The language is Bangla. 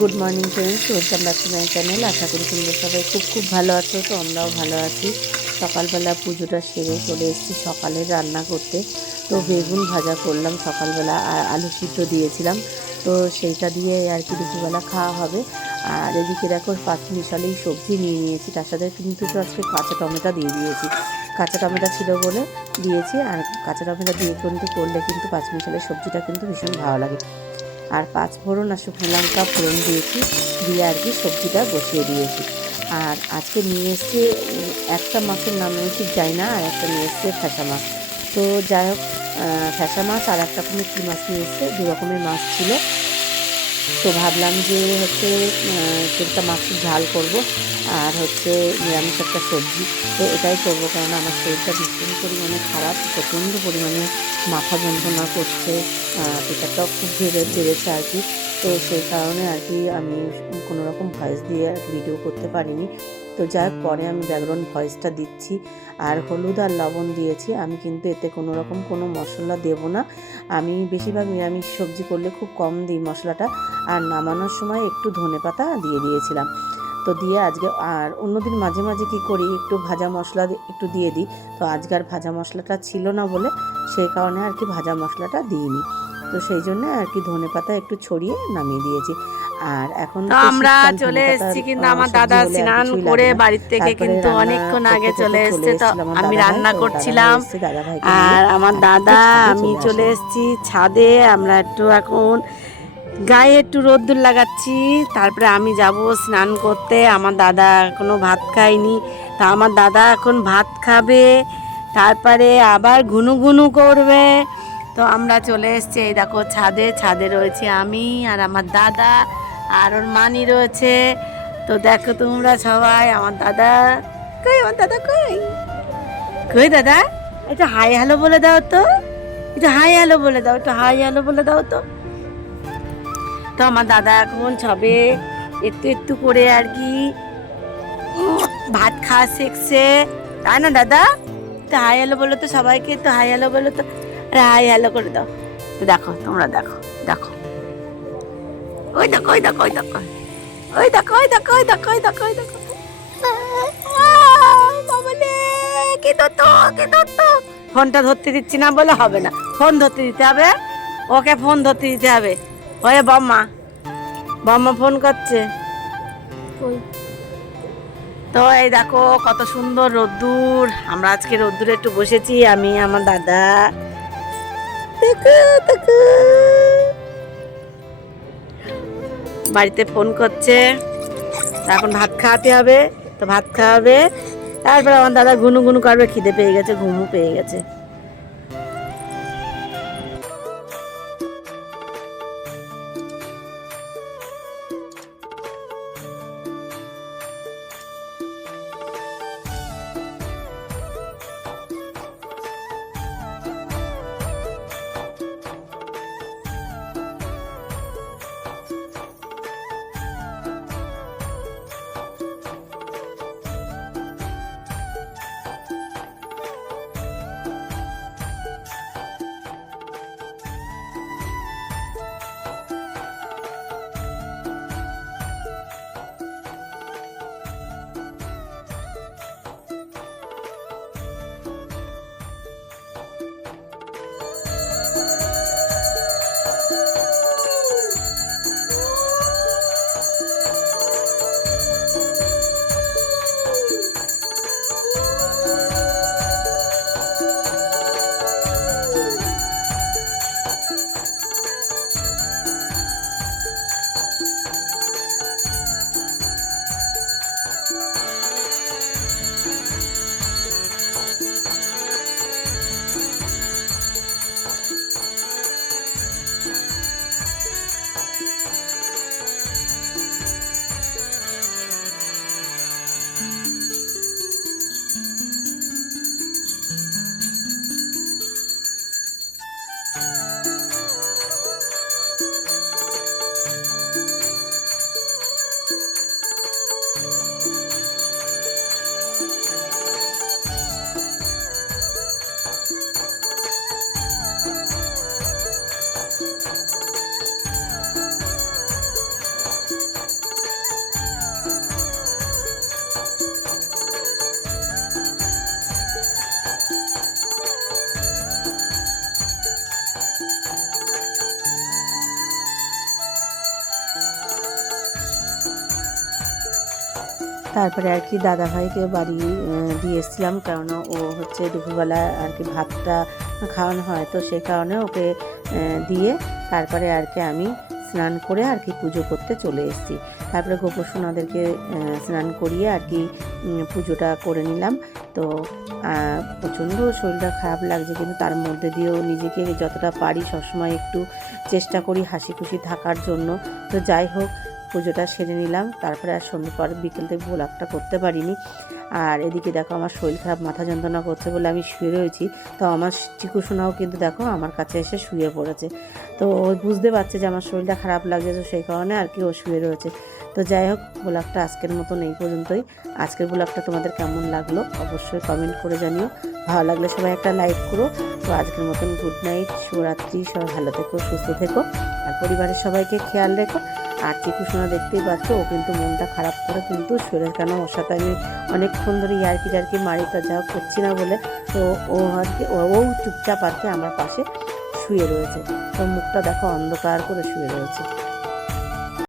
Good morning friends, welcome back to my channel. আশা করি তোমরা সবাই খুব ভালো আছো। তো আমরাও ভালো আছি। সকালবেলা পুজোটা সেরে চলে এসেছি সকালে রান্না করতে। তো বেগুন ভাজা করলাম সকালবেলা, আর আলু সিদ্ধ দিয়েছিলাম। তো সেইটা দিয়ে আর কি দুপুরবেলা খাওয়া হবে। আর এদিকে দেখো পাঁচমিশালি সবজি নিয়ে নিয়েছি, তার সাথে কিন্তু আজকে কাঁচা টমেটো দিয়ে দিয়েছি। কাঁচা টমেটো ছিল বলে দিয়েছি, আর কাঁচা টমেটো দিয়ে কিন্তু করলে কিন্তু পাঁচমিশালি সবজিটা কিন্তু ভীষণ ভালো লাগে। আর পাঁচ ফোড়ন আর শুকনো লঙ্কা ফোড়ন দিয়েছি, দিয়ে আর কি সবজিটা বসিয়ে দিয়েছি। আর আজকে নিয়ে এসছে একটা মাছের নাম আমি ঠিক যাই না, আর একটা নিয়ে এসছে ফ্যাসা মাছ। তো যাই হোক, ফ্যাসা মাছ আর একটা রকমের কী মাছ নিয়ে এসছে, দু রকমের মাছ ছিল। তো ভাবলাম যে হচ্ছে একটা মাছের ঝাল করব, আর হচ্ছে নিরামিষ একটা সবজি। তো এটাই করবো, কারণ আমার শরীরটা ভীষণ পরিমাণে খারাপ, প্রচণ্ড পরিমাণে মাথা যন্ত্রণা করছে, প্রেশারটাও খুব বেড়েছে আর কি। তো সেই কারণে আর কি আমি কোনো রকম ভয়েস দিয়ে আর কি ভিডিও করতে পারিনি। তো যাই পরে আমি ব্যাকগ্রাউন্ড ভয়েসটা দিচ্ছি। আর হলুদ আর লবণ দিয়েছি, আমি কিন্তু এতে কোনো রকম কোনো মশলা দেব না। আমি বেশিরভাগ নিরামিষ সবজি করলে খুব কম দিই মশলাটা। আর নামানোর সময় একটু ধনেপাতা দিয়ে দিয়েছিলাম। তো দিয়ে আজকে, আর অন্যদিন মাঝে মাঝে কী করি, একটু ভাজা মশলা একটু দিয়ে দিই। তো আজকের ভাজা মশলাটা ছিল না বলে সেই কারণে আর কি ভাজা মশলাটা দিইনি। তো সেই জন্য আর কি ধনেপাতা একটু ছড়িয়ে নামিয়ে দিয়েছি। আর এখন তো আমরা চলে এসেছি, কিন্তু আমার দাদা স্নান করে বাড়ির থেকে কিন্তু অনেকক্ষণ আগে চলে এসেছে। তো আমি রান্না করছিলাম, আর আমার দাদা আমি চলে এসেছি ছাদে। আমরা একটু এখন গায়ে একটু রোদ্দুর লাগাচ্ছি, তারপরে আমি যাব স্নান করতে। আমার দাদা এখনো ভাত খায়নি, তা আমার দাদা এখন ভাত খাবে, তারপরে আবার ঘুনু ঘুনু করবে। তো আমরা চলে এসেছি, এই দেখো ছাদে রয়েছে আমি আর আমার দাদা, আর ওর মানি রয়েছে। তো দেখো তোমরা সবাই, আমার দাদা কই, আমার দাদা কই কই দাদা, একটু হাই হ্যালো বলে দাও তো, একটু হাই হ্যালো বলে দাও, একটু হাই হ্যালো বলে দাও তো। তো আমার দাদা এখন সবে একটু একটু করে আর কি ভাত খাওয়া শিখছে, তাই না দাদা? তো হাই হ্যালো বলো তো সবাইকে, তো হাই হ্যালো বলো তো, আরে হাই হ্যালো করে দাও। তো দেখো তোমরা, দেখো দেখো, ওই দেখো ওই দেখো ওই দেখো ওই দেখো ওই দেখো ওই দেখো ওই দেখো ওই দেখো, বাবালে কি ধরতো, কি ধরতো। ফোনটা ধরতে দিচ্ছি না বলে হবে না, ফোন ধরতে দিতে হবে, ওকে ফোন ধরতে দিতে হবে। ওয়ে বম্মা, বম্মা ফোন করছে। তো এই দেখো কত সুন্দর রোদ্দুর, আমরা আজকে রোদ্দুরে একটু বসেছি আমি আমার দাদা। দেখো দেখো, বাড়িতে ফোন করছে, এখন ভাত খাওয়াতে হবে। তো ভাত খাওয়াবে, তারপরে আমার দাদা গুনু গুনু করবে, খিদে পেয়ে গেছে, ঘুমও পেয়ে গেছে। তারপরে আর কি দাদাভাইকে বাড়ি দিয়ে এসেছিলাম, কেননা ও হচ্ছে দুপুরবেলা আর কি ভাতটা খাওয়ানো হয়, তো সেই কারণে ওকে দিয়ে তারপরে আর কি আমি স্নান করে আর কি পুজো করতে চলে এসেছি। তারপরে গোপসোনাদেরকে স্নান করিয়ে আর কি পুজোটা করে নিলাম। তো প্রচণ্ড শরীরটা খারাপ লাগছে, কিন্তু তার মধ্যে দিয়েও নিজেকে যতটা পারি সবসময় একটু চেষ্টা করি হাসি খুশি থাকার জন্য। তো যাই হোক, পুজোটা সেরে নিলাম। তারপরে আর সন্ধ্যে পর বিকেল থেকে ভোলাগটা করতে পারিনি। আর এদিকে দেখো আমার শরীর খারাপ, মাথা যন্ত্রণা করছে বলে আমি শুয়ে রয়েছি। তো আমার চিকুসোনাও কিন্তু দেখো আমার কাছে এসে শুয়ে পড়েছে। তো ও বুঝতে পারছে যে আমার শরীরটা খারাপ লাগছে, তো সেই কারণে আর কি ও শুয়ে রয়েছে। তো যাই হোক, ব্লগটা আজকের মতন এই পর্যন্তই। আজকের ব্লগটা তোমাদের কেমন লাগলো অবশ্যই কমেন্ট করে জানিও। ভালো লাগলে সবাই একটা লাইক করো। তো আজকের মতন গুড নাইট, শুভরাত্রি। সবাই ভালো থেকো, সুস্থ থেকো, আর পরিবারের সবাইকে খেয়াল রেখো। আর চিকুসোনা দেখতেই পাচ্ছ, ও কিন্তু মনটা খারাপ করে কিন্তু শুয়ে, কেন ওর সাথে আমি অনেকক্ষণ ধরে ইয়ার্কি মারি, তা যা করছি না বলে। তো ও আর কি ও চুপচাপ আর কি আমার পাশে শুয়ে রয়েছে। তো মুখটা দেখো অন্ধকার করে শুয়ে রয়েছে।